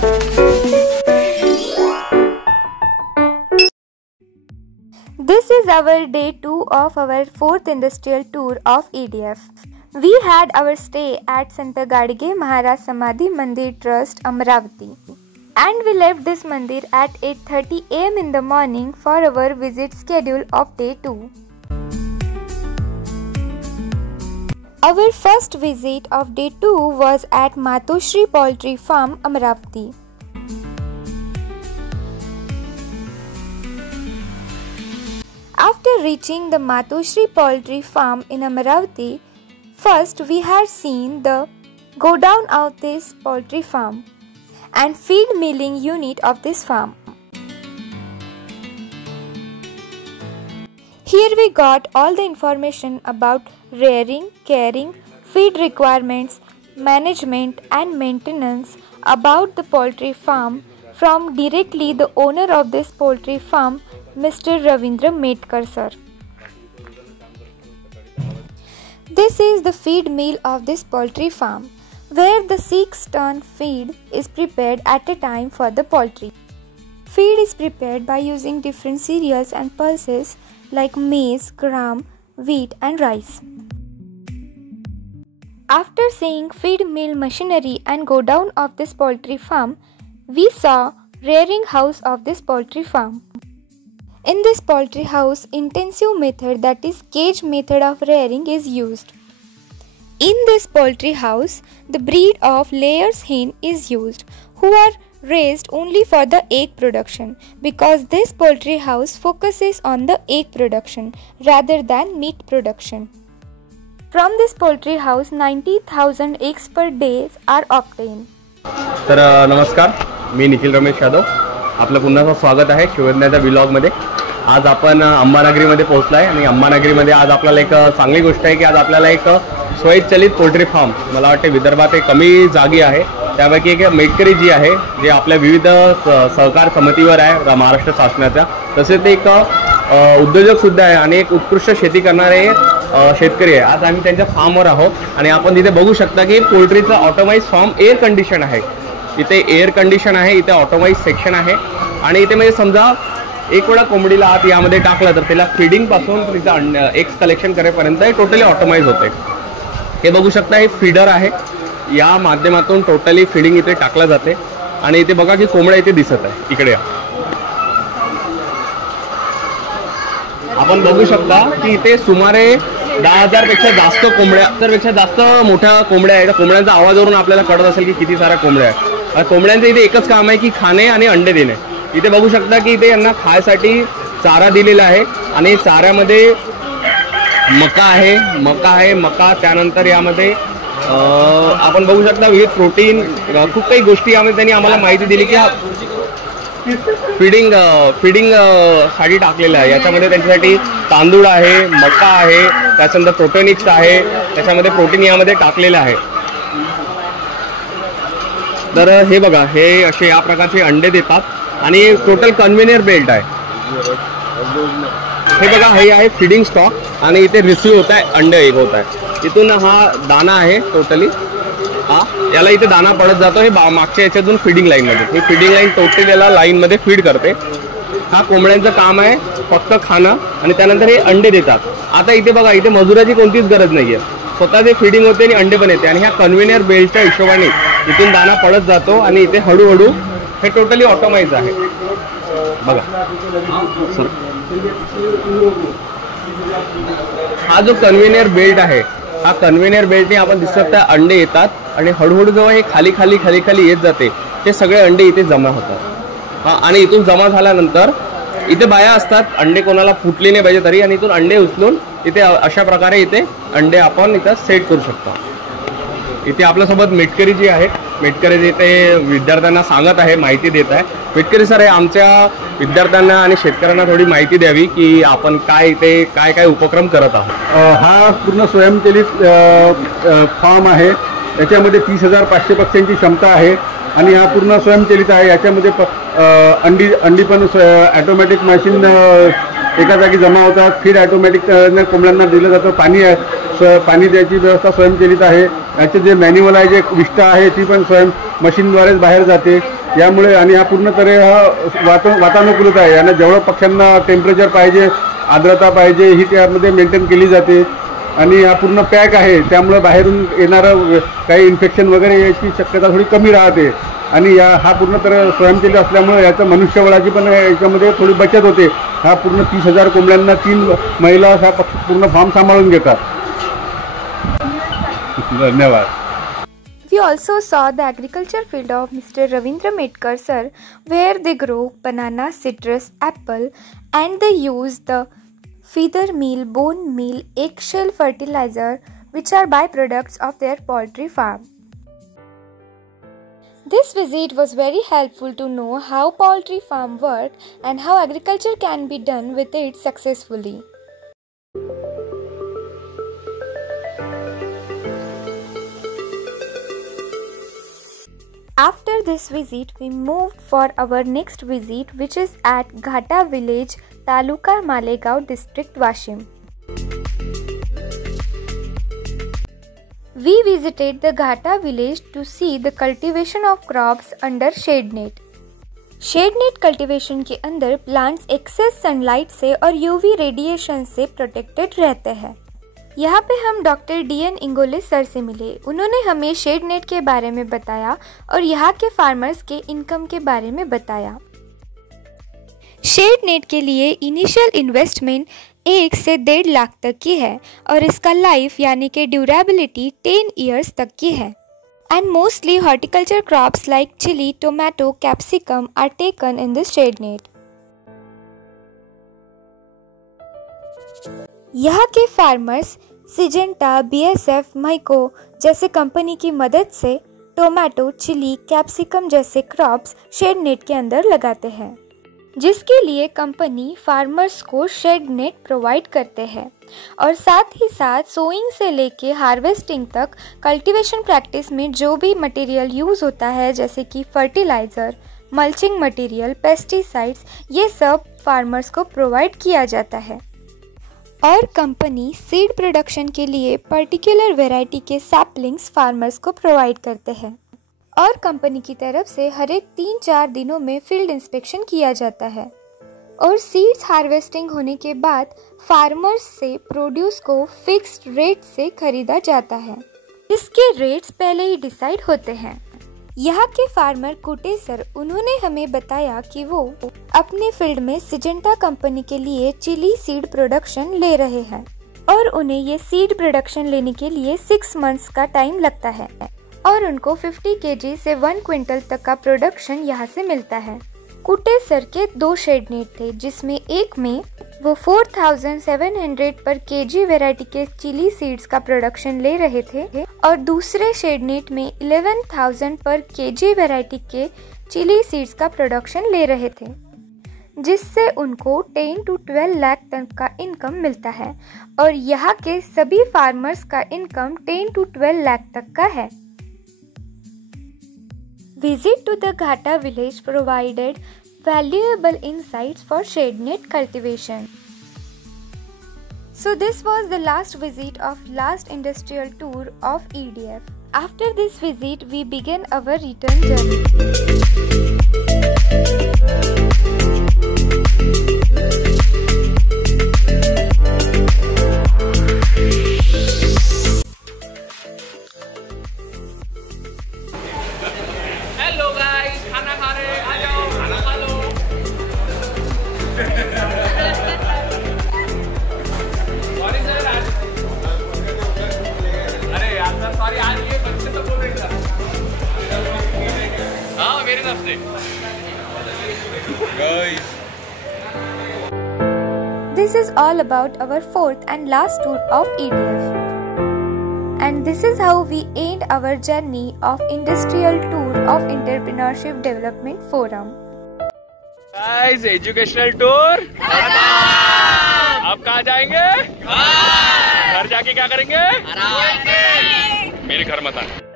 This is our day 2 of our 4th industrial tour of EDF. We had our stay at Sant Gadge Maharaj Samadhi Mandir Trust, Amravati. And we left this mandir at 8:30 am in the morning for our visit schedule of day 2. Our first visit of day 2 was at Matoshri Poultry Farm, Amravati. After reaching the Matoshri Poultry Farm in Amravati, first we had seen the godown of this poultry farm and feed milling unit of this farm. Here we got all the information about rearing, caring, feed requirements, management and maintenance about the poultry farm from directly the owner of this poultry farm, Mr. Ravindra Metkar sir. This is the feed mill of this poultry farm, where the 6-ton feed is prepared at a time for the poultry. Feed is prepared by using different cereals and pulses like maize, gram, wheat and rice. After seeing feed mill machinery and godown of this poultry farm, we saw rearing house of this poultry farm. In this poultry house, intensive method, that is cage method of rearing, is used. In this poultry house, the breed of layers hen is used, who are raised only for the egg production, because this poultry house focuses on the egg production rather than meat production. From this poultry house, 90,000 eggs per day are obtained. तर नमस्कार, मी निखिल रमेश यादव. आपलं पुन्हा स्वागत आहे शिवज्ञाच्या व्लॉगमध्ये. आज आपण अंबानगरीमध्ये पोहोचलो आहे आणि अंबानगरीमध्ये आज आपल्याला एक चांगली गोष्ट आहे की आज आपल्याला एक स्वयंचलित पोल्ट्री फार्म, मला वाटते विदर्भात एक कमी जागी आहे त्यापैकी एक मेटकरी जी आहे, जे आपल्या विविध सहकार समितीवर आहे महाराष्ट्र शासनाच्या, तसेच ते एक उद्योजकसुद्धा आहे आणि एक उत्कृष्ट शेती करणारे शेतकरी आहे. आज आम्ही त्यांच्या फार्मवर आहोत आणि आपण तिथे बघू शकता की पोल्ट्रीचं ऑटोमाइज फार्म एअर कंडिशन आहे. इथे एअर कंडिशन आहे, इथे ऑटोमाइज सेक्शन आहे आणि इथे म्हणजे समजा एक वेळा कोंबडीला आत यामध्ये टाकलं तर त्याला फीडिंगपासून तिचं एग्स कलेक्शन करेपर्यंत टोटली ऑटोमाइज होते. हे बघू शकता, हे फीडर आहे, या माध्यमातून टोटली फीडिंग इथे टाकलं जाते आणि इथे बघा की कोंबड्या इथे दिसत आहे. इकडे आपण बघू शकता की इथे सुमारे 10,000 पेक्षा जास्त कोंबड्या, पेक्षा जास्त मोठ्या कोंबड्या आहेत. कोंबड्यांचा आवाजावरून आपल्याला कळत असेल की किती साऱ्या कोंबड्या आहेत. कोंबड्यांचं इथे एकच काम आहे की खाणे आणि अंडे देणे. इथे बघू शकता की इथे यांना खायसाठी चारा दिलेला आहे आणि चाऱ्यामध्ये मका आहे, त्यानंतर यामध्ये आपण बघू शकता विविध प्रोटीन, खूप काही गोष्टी यामध्ये त्यांनी आम्हाला माहिती दिली की फीडिंग साठी टाकलेलं आहे. याच्यामध्ये त्यांच्यासाठी तांदूळ आहे, मका आहे, त्याच्यानंतर प्रोटीनिक्स आहे, त्याच्यामध्ये प्रोटीन यामध्ये टाकलेलं आहे. तर हे बघा, हे असे या प्रकारचे अंडे देतात आणि टोटल कन्व्हेनियर बेल्ट आहे. हे बघा, हे आहे फीडिंग स्टॉक आणि इथे रिसीव होत आहे, अंडे एक होत आहे. इथून हा दाना आहे टोटली, याला इथे दाना पडत जातो. हे मागच्या याच्यातून फीडिंग लाईनमध्ये, ही फीडिंग लाईन टोटली याला लाईनमध्ये फीड करते. हा कोंबड्यांचं काम आहे फक्त खाणं आणि त्यानंतर हे अंडे देतात. आता इथे बघा, इथे मजुराची कोणतीच गरज नाही आहे, स्वतः जे फीडिंग होते आणि अंडे पण येते आणि ह्या कन्व्हेनियर बेल्टच्या हिशोबाने इथून दाना पडत जातो आणि इथे हळूहळू हे टोटली ऑटोमाइज आहे. बघा, हा जो कन्व्हेनियर बेल्ट आहे, हा कन्व्हेनियर बेल्टने आपण दिसू शकता अंडे येतात आणि हळूहळू जेव्हा हे खाली खाली खाली खाली येत जाते ते सगळे अंडे इथे जमा होतात. आणि इथून जमा झाल्यानंतर इथे बाया असतात, अंडे कोणाला फुटले नाही पाहिजे तरी, आणि इथून अंडे उचलून इथे अशा प्रकारे इथे अंडे आपण इथं सेट करू शकतो. इथे आपल्यासोबत मेटकरी जी आहे, मेटकरी इथे विद्यार्थ्यांना सांगत आहे, माहिती देत आहे. मेटकरी सर, हे आमच्या विद्यार्थ्यांना आणि शेतकऱ्यांना थोडी माहिती द्यावी की आपण काय इथे काय काय उपक्रम करत आहोत. हा पूर्ण स्वयंचलित फार्म आहे. याच्यामध्ये 30,500 पक्ष्यांची क्षमता आहे आणि हा पूर्ण स्वयंचलित आहे. याच्यामध्ये अंडी पण ॲटोमॅटिक मशीन एका जागी जमा होतात. फीड ॲटोमॅटिक कोंबड्यांना दिलं जातं. पाणी द्यायची व्यवस्था स्वयंचलित आहे. याचे जे मॅन्युअल आहे, जे विष्ठा आहे, ती पण मशीनद्वारेच बाहेर जाते. यामुळे आणि हा पूर्ण तऱ्हे वातानुकूलित आहे. यांना जेवढं पक्ष्यांना टेम्परेचर पाहिजे, आर्द्रता पाहिजे ही त्यामध्ये मेंटेन केली जाते. आणि हा पूर्ण पॅक आहे, त्यामुळे बाहेरून येणारं काही इन्फेक्शन वगैरे याची शक्यता थोडी कमी राहते. आणि हा पूर्ण तर स्वयंचलित असल्यामुळे याचं मनुष्यबळाची पण याच्यामध्ये थोडी बचत होते. हा पूर्ण 30,000 कोंबड्यांना 3 महिला हा पूर्ण फार्म सांभाळून घेतात. धन्यवाद. We also saw the agriculture field of Mr. Ravindra Medkar sir, where they grow banana, citrus, apple, and they use the feather meal, bone meal, eggshell fertilizer, which are byproducts of their poultry farm. This visit was very helpful to know how poultry farm work and how agriculture can be done with it successfully. After this visit, we moved for our next visit, which is at Ghata village, Taluka Malegaon district, Washim. We visited the Ghata village to see the cultivation of crops under shade net. Shade net cultivation के अंदर plants access sunlight से और UV radiation से प्रोटेक्टेड रहते हैं. यहाँ पे हम डॉक्टर DN इंगोले सर से मिले. उन्होंने हमें शेड नेट के बारे में बताया और यहाँ के फार्मर्स के इनकम के बारे में बताया. शेड नेट के लिए इनिशियल इन्वेस्टमेंट 1 से 1.5 लाख तक की है और इसका लाइफ यानी कि ड्यूरेबिलिटी 10 ईयर्स तक की है. And mostly horticulture crops like chilli, tomato, capsicum are taken in this shade net. यहाँ के फार्मर्स सिजेंटा, BSF, माइको जैसे कंपनी की मदद से टोमेटो, चिली, कैप्सिकम जैसे क्रॉप्स शेड नेट के अंदर लगाते हैं, जिसके लिए कंपनी फार्मर्स को शेड नेट प्रोवाइड करते हैं. और साथ ही साथ सोइंग से लेके हार्वेस्टिंग तक कल्टीवेशन प्रैक्टिस में जो भी मटेरियल यूज़ होता है, जैसे कि फर्टिलाइज़र, मल्चिंग मटेरियल, पेस्टिसाइड्स, ये सब फार्मर्स को प्रोवाइड किया जाता है. और कंपनी सीड प्रोडक्शन के लिए पर्टिकुलर वैरायटी के सैपलिंग्स फार्मर्स को प्रोवाइड करते हैं. और कंपनी की तरफ से हर एक 3-4 दिनों में फील्ड इंस्पेक्शन किया जाता है. और सीड्स हार्वेस्टिंग होने के बाद फार्मर्स से प्रोड्यूस को फिक्स्ड रेट से खरीदा जाता है, इसके रेट्स पहले ही डिसाइड होते हैं. यहाँ के फार्मर कुटे सर, उन्होंने हमें बताया कि वो अपने फील्ड में सिजेंटा कंपनी के लिए चिली सीड प्रोडक्शन ले रहे हैं और उन्हें ये सीड प्रोडक्शन लेने के लिए 6 मंथ्स का टाइम लगता है और उनको 50 kg से 1 क्विंटल तक का प्रोडक्शन यहाँ से मिलता है. कुटे सर के 2 शेड नेट थे, जिसमें एक में वो 4700 पर केजी वैरायटी के चिली सीड्स का प्रोडक्शन ले रहे थे और दूसरे शेड नेट में 11,000 पर केजी वैरायटी के चिली सीड्स का प्रोडक्शन ले रहे थे, जिससे उनको 10 to 12 लाख तक का इनकम मिलता है. और यहाँ के सभी फार्मर्स का इनकम 10 to 12 लाख तक का है. Visit to the Ghata village provided valuable insights for shade net cultivation. So this was the last visit of last industrial tour of EDF. After this visit, we began our return journey. Hello guys, खाना खा रहे हैं, आ जाओ खाना खा लो. Sorry sir, अरे यार sir sorry, आज ये बच्चे तो बोल रहे थे. हाँ मेरी तरफ से guys. This is all about our 4th and last tour of EDF. And this is how we end our journey of industrial tour of Entrepreneurship Development Forum. Guys, educational tour अब कहाँ जाएंगे? घर जाके क्या करेंगे? मेरे घर मत आना.